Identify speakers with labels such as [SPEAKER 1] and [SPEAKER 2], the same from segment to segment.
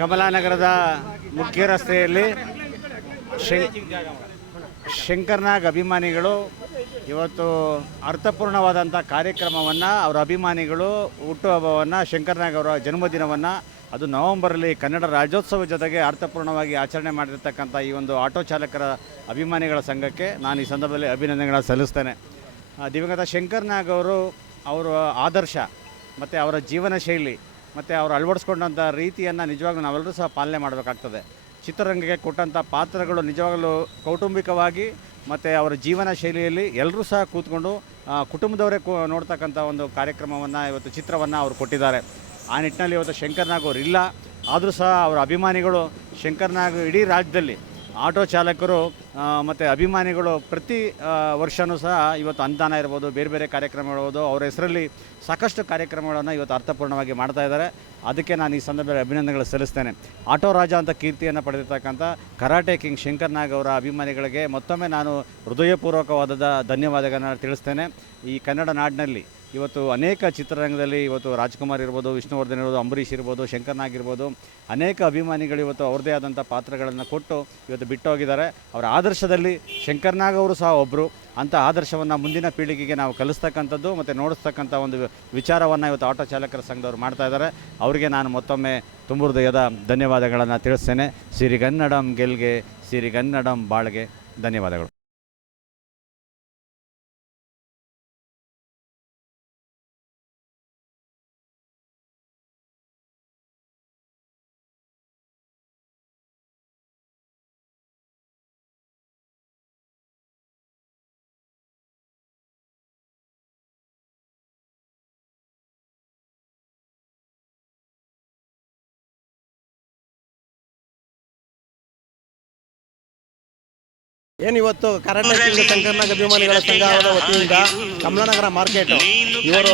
[SPEAKER 1] ಕಮಲಾನಗರದ ಮುಖ್ಯ ರಸ್ತೆಯಲ್ಲಿ ಶಂಕರ್ನಾಗ್ ಅಭಿಮಾನಿಗಳು ಇವತ್ತು ಅರ್ಥಪೂರ್ಣವಾದಂಥ ಕಾರ್ಯಕ್ರಮವನ್ನು, ಅವರ ಅಭಿಮಾನಿಗಳು ಹುಟ್ಟುಹಬ್ಬವನ್ನು, ಶಂಕರ್ನಾಗ್ ಅವರ ಜನ್ಮದಿನವನ್ನು, ಅದು ನವೆಂಬರಲ್ಲಿ ಕನ್ನಡ ರಾಜ್ಯೋತ್ಸವ ಜೊತೆಗೆ ಅರ್ಥಪೂರ್ಣವಾಗಿ ಆಚರಣೆ ಮಾಡಿರ್ತಕ್ಕಂಥ ಈ ಒಂದು ಆಟೋ ಚಾಲಕರ ಅಭಿಮಾನಿಗಳ ಸಂಘಕ್ಕೆ ನಾನು ಈ ಸಂದರ್ಭದಲ್ಲಿ ಅಭಿನಂದನೆಗಳನ್ನು ಸಲ್ಲಿಸ್ತೇನೆ. ದಿವಂಗತ ಶಂಕರ್ನಾಗ್ ಅವರು ಅವರ ಆದರ್ಶ ಮತ್ತು ಅವರ ಜೀವನ ಶೈಲಿ ಮತ್ತು ಅವರು ಅಳವಡಿಸ್ಕೊಂಡಂಥ ರೀತಿಯನ್ನು ನಿಜವಾಗ್ಲೂ ನಾವೆಲ್ಲರೂ ಸಹ ಪಾಲನೆ ಮಾಡಬೇಕಾಗ್ತದೆ. ಚಿತ್ರರಂಗಕ್ಕೆ ಕೊಟ್ಟಂಥ ಪಾತ್ರಗಳು ನಿಜವಾಗಲೂ ಕೌಟುಂಬಿಕವಾಗಿ ಮತ್ತು ಅವರ ಜೀವನ ಶೈಲಿಯಲ್ಲಿ ಎಲ್ಲರೂ ಸಹ ಕೂತ್ಕೊಂಡು ಕುಟುಂಬದವರೇ ಕೂ, ನೋಡ್ತಕ್ಕಂಥ ಒಂದು ಕಾರ್ಯಕ್ರಮವನ್ನು, ಇವತ್ತು ಚಿತ್ರವನ್ನು ಅವರು ಕೊಟ್ಟಿದ್ದಾರೆ. ಆ ನಿಟ್ಟಿನಲ್ಲಿ ಇವತ್ತು ಶಂಕರ್ನಾಗ್ ಅವರು ಇಲ್ಲ. ಆದರೂ ಸಹ ಅವರ ಅಭಿಮಾನಿಗಳು ಶಂಕರ್ನಾಗ್ ಇಡೀ ರಾಜ್ಯದಲ್ಲಿ ಆಟೋ ಚಾಲಕರು ಮತ್ತು ಅಭಿಮಾನಿಗಳು ಪ್ರತಿ ವರ್ಷವೂ ಸಹ ಇವತ್ತು ಅನುದಾನ ಇರ್ಬೋದು, ಬೇರೆ ಬೇರೆ ಕಾರ್ಯಕ್ರಮಗಳಿರ್ಬೋದು ಅವರ ಹೆಸರಲ್ಲಿ ಸಾಕಷ್ಟು ಕಾರ್ಯಕ್ರಮಗಳನ್ನು ಇವತ್ತು ಅರ್ಥಪೂರ್ಣವಾಗಿ ಮಾಡ್ತಾ ಇದ್ದಾರೆ. ಅದಕ್ಕೆ ನಾನು ಈ ಸಂದರ್ಭದಲ್ಲಿ ಅಭಿನಂದನೆಗಳು ಸಲ್ಲಿಸ್ತೇನೆ. ಆಟೋ ರಾಜ ಅಂತ ಕೀರ್ತಿಯನ್ನು ಪಡೆದಿರ್ತಕ್ಕಂಥ ಕರಾಟೆ ಕಿಂಗ್ ಶಂಕರ್ ನಾಗ್ ಅವರ ಅಭಿಮಾನಿಗಳಿಗೆ ಮತ್ತೊಮ್ಮೆ ನಾನು ಹೃದಯಪೂರ್ವಕವಾದ ಧನ್ಯವಾದಗಳನ್ನು ತಿಳಿಸ್ತೇನೆ. ಈ ಕನ್ನಡ ನಾಡಿನಲ್ಲಿ ಇವತ್ತು ಅನೇಕ ಚಿತ್ರರಂಗದಲ್ಲಿ ಇವತ್ತು ರಾಜ್ಕುಮಾರ್ ಇರ್ಬೋದು, ವಿಷ್ಣುವರ್ಧನ್ ಇರ್ಬೋದು, ಅಂಬರೀಷ್ ಇರ್ಬೋದು, ಶಂಕರ್ ನಾಗ್ ಇರ್ಬೋದು, ಅನೇಕ ಅಭಿಮಾನಿಗಳು ಇವತ್ತು ಅವ್ರದ್ದೇ ಆದಂಥ ಪಾತ್ರಗಳನ್ನು ಕೊಟ್ಟು ಇವತ್ತು ಬಿಟ್ಟೋಗಿದ್ದಾರೆ. ಅವರ ಅವರ ಆದರ್ಶದಲ್ಲಿ ಶಂಕರ್ನಾಗ್ ಅವರು ಸಹ ಒಬ್ಬರು ಅಂಥ ಆದರ್ಶವನ್ನು ಮುಂದಿನ ಪೀಳಿಗೆಗೆ ನಾವು ಕಲಿಸ್ತಕ್ಕಂಥದ್ದು ಮತ್ತು ನೋಡಿಸ್ತಕ್ಕಂಥ ಒಂದು ವಿಚಾರವನ್ನು ಇವತ್ತು ಆಟೋ ಚಾಲಕರ ಸಂಘದವರು ಮಾಡ್ತಾ ಇದ್ದಾರೆ. ಅವರಿಗೆ ನಾನು ಮತ್ತೊಮ್ಮೆ ತುಂಬ ಹೃದಯದ ಧನ್ಯವಾದಗಳನ್ನು ತಿಳಿಸ್ತೇನೆ. ಸಿರಿಗನ್ನಡಂ ಗೆಲ್ಗೆ, ಸಿರಿಗನ್ನಡಂ ಬಾಳ್ಗೆ ಧನ್ಯವಾದಗಳು.
[SPEAKER 2] ಏನಿವತ್ತು ಕರ್ನಾಟಕ ಸಂಕರ್ನಾಗ ಅಭಿಮಾನಿಗಳ ಸಂಘದ ವತಿಯಿಂದ ಕಮಲನಗರ ಮಾರ್ಕೆಟ್. ಇವರು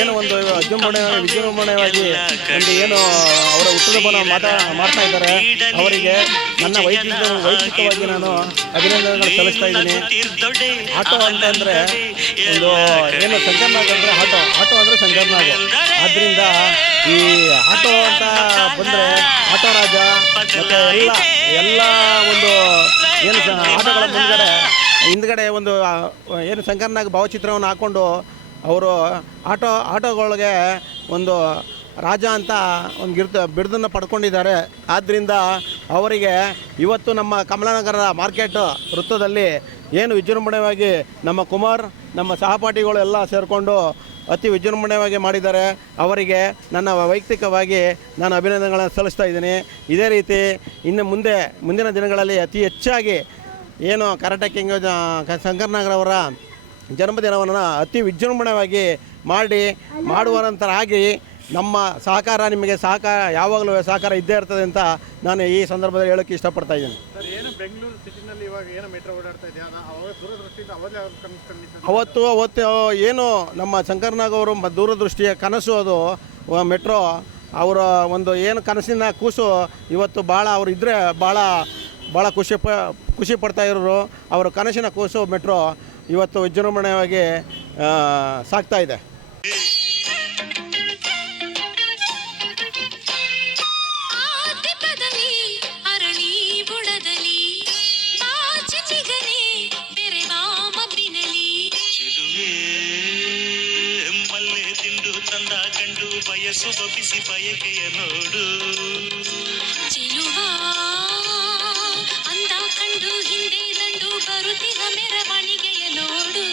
[SPEAKER 2] ಏನು ಒಂದು ವಿಜೃಂಭಣೆ ವಿಜೃಂಭಣೆಯಾಗಿ ಒಂದು ಏನು ಅವರ ಹುಟ್ಟುಹಬ್ಬನ ಮಾತಾ ಮಾಡ್ತಾ ಇದ್ದಾರೆ. ಅವರಿಗೆ ನನ್ನ ವೈಯಕ್ತಿಕ ವೈಯಕ್ತಿಕವಾಗಿ ನಾನು ಅಭಿನಂದನೆಗಳು ಸಲ್ಲಿಸ್ತಾ ಇದ್ದೀನಿ. ಆಟೋ ಅಂತಂದ್ರೆ ಒಂದು ಏನು ಸಂಕರ್ನಾಗ್ ಅಂದ್ರೆ ಆಟೋ. ಆಟೋ ಅಂದ್ರೆ ಸಂಕರ್ನಾಗ್ ಆದ್ರಿಂದ ಈ ಆಟೋ ಅಂತ ಬಂದ್ರೆ ಆಟೋ ರಾಜ ಮತ್ತೆ ಎಲ್ಲ ಎಲ್ಲ ಒಂದು ಏನು ಸ- ಆಟೋಗಳ ಮುಂದ್ಗಡೆ ಹಿಂದ್ಗಡೆ ಒಂದು ಏನು ಶಂಕರ್ನಾಗ ಭಾವಚಿತ್ರವನ್ನು ಹಾಕ್ಕೊಂಡು ಅವರು ಆಟೋ ಆಟೋಗಳಿಗೆ ಒಂದು ರಾಜ ಅಂತ ಒಂದು ಗಿರ್ದ ಬಿರುದನ್ನು ಪಡ್ಕೊಂಡಿದ್ದಾರೆ. ಆದ್ದರಿಂದ ಅವರಿಗೆ ಇವತ್ತು ನಮ್ಮ ಕಮಲಾನಗರ ಮಾರ್ಕೆಟ್ ವೃತ್ತದಲ್ಲಿ ಏನು ವಿಜೃಂಭಣೆಯಾಗಿ ನಮ್ಮ ಕುಮಾರ್ ನಮ್ಮ ಸಹಪಾಠಿಗಳು ಎಲ್ಲ ಸೇರಿಕೊಂಡು ಅತಿ ವಿಜೃಂಭಣೆಯಾಗಿ ಮಾಡಿದ್ದಾರೆ. ಅವರಿಗೆ ನನ್ನ ವೈಯಕ್ತಿಕವಾಗಿ ನಾನು ಅಭಿನಂದನೆಗಳನ್ನು ಸಲ್ಲಿಸ್ತಾ ಇದ್ದೀನಿ. ಇದೇ ರೀತಿ ಇನ್ನು ಮುಂದೆ ಮುಂದಿನ ದಿನಗಳಲ್ಲಿ ಅತಿ ಹೆಚ್ಚಾಗಿ ಏನು ಕರಾಟೆ ಕಿಂಗ್ ಶಂಕರ್ನಾಗ್ರವರ ಜನ್ಮದಿನವನ್ನು ಅತಿ ವಿಜೃಂಭಣೆಯಾಗಿ ಮಾಡಿ ಮಾಡುವ ನಂತರ ಆಗಿ ನಮ್ಮ ಸಹಕಾರ ನಿಮಗೆ ಸಹಕಾರ ಯಾವಾಗಲೂ ಸಹಕಾರ ಇದ್ದೇ ಇರ್ತದೆ ಅಂತ ನಾನು ಈ ಸಂದರ್ಭದಲ್ಲಿ ಹೇಳೋಕ್ಕೆ ಇಷ್ಟಪಡ್ತಾ ಇದ್ದೀನಿ. ಅವತ್ತು ಅವತ್ತು ಏನು ನಮ್ಮ ಶಂಕರ್ನಾಗ್ ಅವರು ದೂರದೃಷ್ಟಿಯ ಕನಸು ಅದು ಮೆಟ್ರೋ ಅವರ ಒಂದು ಏನು ಕನಸಿನ ಕೂಸು ಇವತ್ತು ಭಾಳ ಅವರು ಇದ್ದರೆ ಭಾಳ ಭಾಳ ಖುಷಿ ಪ ಖುಷಿ ಪಡ್ತಾ ಇರೋರು. ಅವರ ಕನಸಿನ ಕೂಸು ಮೆಟ್ರೋ ಇವತ್ತು ವಿಜೃಂಭಣೆಯಾಗಿ ಸಾಕ್ತಾ ಸಾಗ್ತಾ ಇದೆ.
[SPEAKER 3] ಬಯಸುವ ಬಿಸಿ ಬಯಕೆಯ ನೋಡು. ಬರುತ್ತಿಹ ಮೆರವಣಿಗೆಯ ನೋಡು.